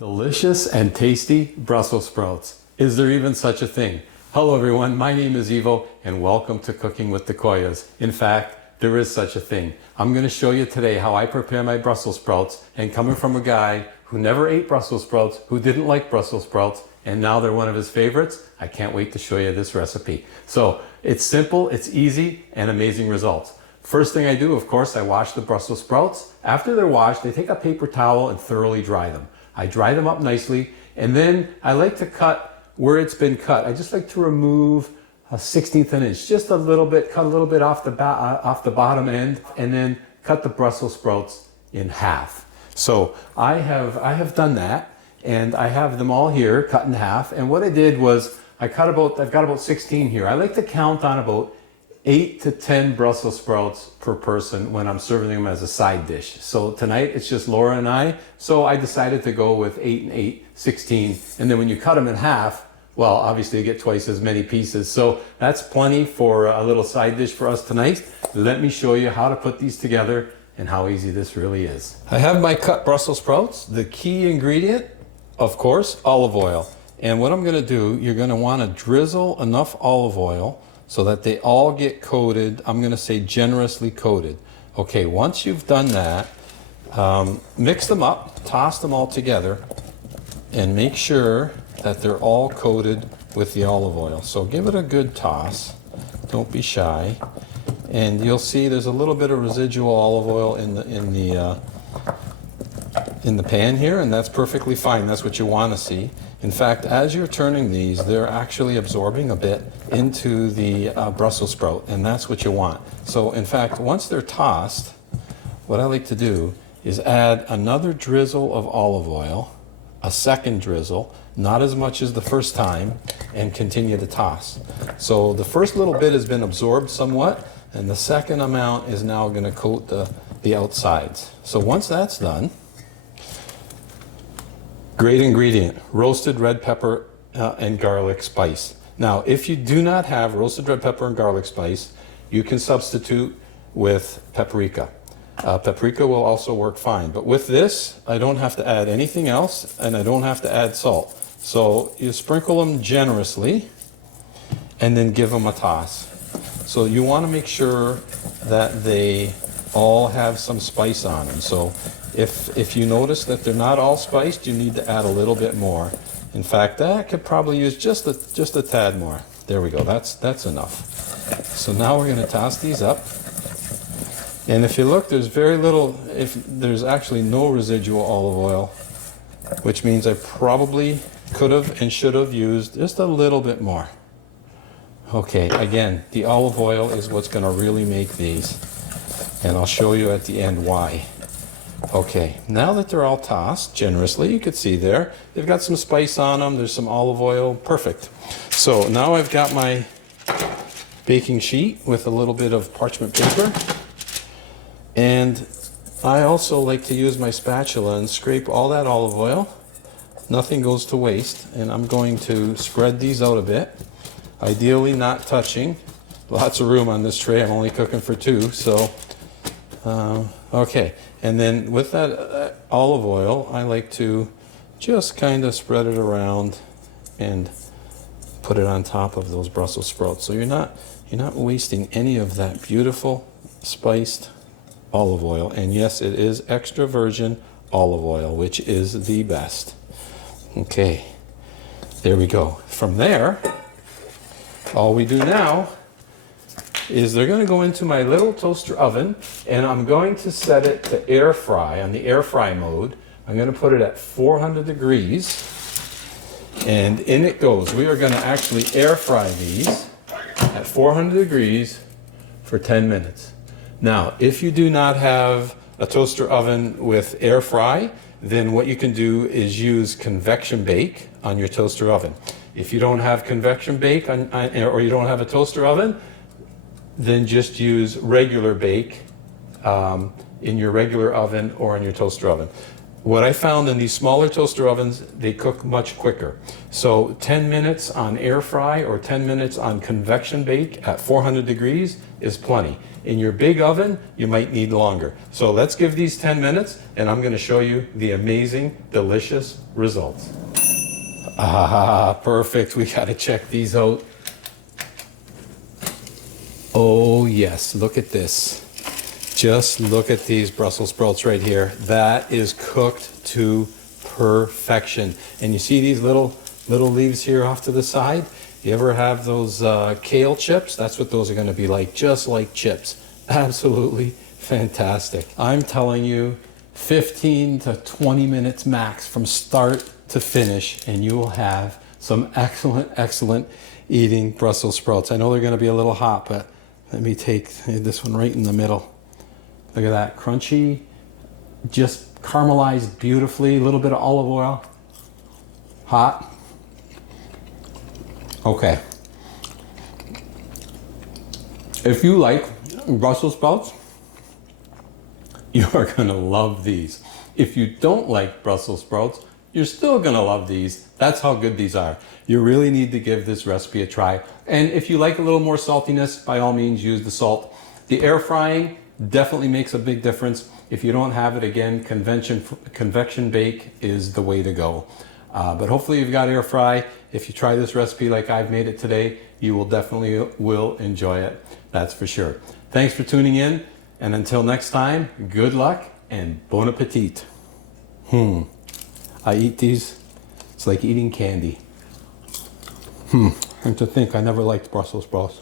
Delicious and tasty Brussels sprouts. Is there even such a thing? Hello everyone, my name is EVOO and welcome to Cooking with the Koyas. In fact, there is such a thing. I'm going to show you today how I prepare my Brussels sprouts, and coming from a guy who never ate Brussels sprouts, who didn't like Brussels sprouts, and now they're one of his favorites, I can't wait to show you this recipe. So it's simple, it's easy, and amazing results. First thing I do, of course, I wash the Brussels sprouts. After they're washed, I take a paper towel and thoroughly dry them. I dry them up nicely, and then I like to cut where it's been cut. I just like to remove a 1/16 of an inch, just a little bit, cut a little bit off the bottom end, and then cut the Brussels sprouts in half. So I have done that, and I have them all here cut in half. And what I did was I've got about 16 here. I like to count on about 8 to 10 Brussels sprouts per person when I'm serving them as a side dish. So tonight it's just Laura and I, so I decided to go with 8 and 8, 16. And then when you cut them in half, well, obviously you get twice as many pieces. So that's plenty for a little side dish for us tonight. Let me show you how to put these together and how easy this really is. I have my cut Brussels sprouts. The key ingredient, of course, olive oil. And what I'm gonna do, you're gonna wanna drizzle enough olive oil so that they all get coated. I'm gonna say generously coated. Okay, once you've done that, mix them up, toss them all together, and make sure that they're all coated with the olive oil. So give it a good toss, don't be shy. And you'll see there's a little bit of residual olive oil in the pan here, and that's perfectly fine. That's what you wanna see. In fact, as you're turning these, they're actually absorbing a bit into the Brussels sprout, and that's what you want. So in fact, once they're tossed, what I like to do is add another drizzle of olive oil, a second drizzle, not as much as the first time, and continue to toss. So the first little bit has been absorbed somewhat, and the second amount is now gonna coat the outsides. So once that's done, great ingredient, roasted red pepper and garlic spice. Now, if you do not have roasted red pepper and garlic spice, you can substitute with paprika. Paprika will also work fine. But with this, I don't have to add anything else, and I don't have to add salt. So you sprinkle them generously, and then give them a toss. So you want to make sure that they all have some spice on them. So if you notice that they're not all spiced, you need to add a little bit more. In fact, I could probably use just a tad more. There we go, that's enough. So now we're gonna toss these up. And if you look, there's very little, there's actually no residual olive oil, which means I probably could have and should have used just a little bit more. Okay, again, the olive oil is what's gonna really make these. And I'll show you at the end why. Okay, now that they're all tossed generously, you could see there, they've got some spice on them, there's some olive oil, perfect. So now I've got my baking sheet with a little bit of parchment paper. And I also like to use my spatula and scrape all that olive oil. Nothing goes to waste. And I'm going to spread these out a bit, ideally not touching. Lots of room on this tray, I'm only cooking for 2, so okay, and then with that olive oil, I like to just kind of spread it around and put it on top of those Brussels sprouts. So you're not wasting any of that beautiful spiced olive oil. And yes, it is extra virgin olive oil, which is the best. Okay, there we go. From there, all we do now is they're going to go into my little toaster oven, and I'm going to set it to air fry, on the air fry mode. I'm going to put it at 400 degrees, and in it goes. We are going to actually air fry these at 400 degrees for 10 minutes. Now, if you do not have a toaster oven with air fry, then what you can do is use convection bake on your toaster oven. If you don't have convection bake or you don't have a toaster oven, then just use regular bake in your regular oven or in your toaster oven. What I found in these smaller toaster ovens, they cook much quicker. So 10 minutes on air fry or 10 minutes on convection bake at 400 degrees is plenty. In your big oven, you might need longer. So let's give these 10 minutes and I'm going to show you the amazing, delicious results. Ah, perfect. We got to check these out. Oh yes, look at this. Just look at these Brussels sprouts right here. That is cooked to perfection. And you see these little leaves here off to the side? You ever have those kale chips? That's what those are going to be like, just like chips. Absolutely fantastic. I'm telling you, 15 to 20 minutes max from start to finish, and you will have some excellent eating Brussels sprouts. I know they're going to be a little hot, but let me take this one right in the middle. Look at that, crunchy, just caramelized beautifully, a little bit of olive oil, hot. Okay. If you like Brussels sprouts, you are gonna love these. If you don't like Brussels sprouts, you're still gonna love these. That's how good these are. You really need to give this recipe a try. And if you like a little more saltiness, by all means use the salt. The air frying definitely makes a big difference. If you don't have it, again, convection bake is the way to go. But hopefully you've got air fry. If you try this recipe like I've made it today, you will definitely enjoy it. That's for sure. Thanks for tuning in. And until next time, good luck and bon appetit. I eat these, it's like eating candy. And to think I never liked Brussels sprouts.